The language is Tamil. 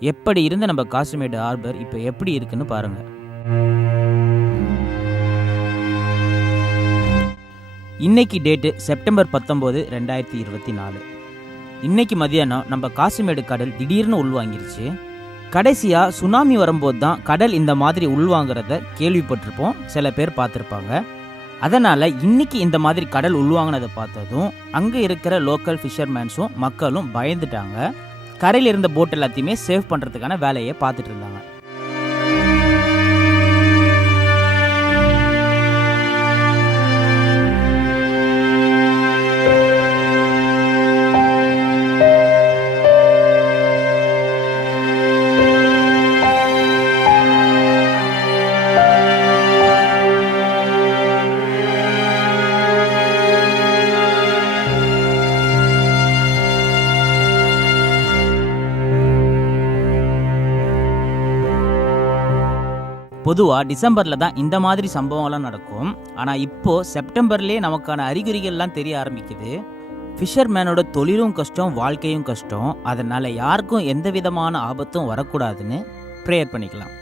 எப்படி இருந்த நம்ம காசிமேடு ஹார்பர் இப்போ எப்படி இருக்குன்னு பாருங்க. இன்னைக்கு டேட்டு செப்டம்பர் 19, 2024. இன்னைக்கு மதியானம் நம்ம காசிமேடு கடல் திடீர்னு உள்வாங்கிருச்சு. கடைசியாக சுனாமி வரும்போது தான் கடல் இந்த மாதிரி உள்வாங்கிறத கேள்விப்பட்டிருப்போம், சில பேர் பார்த்துருப்பாங்க. அதனால் இன்னைக்கு இந்த மாதிரி கடல் உள்வாங்கினதை பார்த்ததும் அங்கே இருக்கிற லோக்கல் ஃபிஷர்மேன்ஸும் மக்களும் பயந்துட்டாங்க. கரையில் இருந்த போட் எல்லாத்தையுமே சேவ் பண்ணுறதுக்கான வேலையை பார்த்துட்டு இருந்தாங்க. பொதுவாக டிசம்பரில் தான் இந்த மாதிரி சம்பவம்லாம் நடக்கும். ஆனால் இப்போது செப்டம்பர்லேயே நமக்கான அறிகுறிகள்லாம் தெரிய ஆரம்பிக்குது. ஃபிஷர்மேனோட தொழிலும் கஷ்டம், வாழ்க்கையும் கஷ்டம். அதனால் யாருக்கும் எந்த விதமான ஆபத்தும் வரக்கூடாதுன்னு ப்ரேயர் பண்ணிக்கலாம்.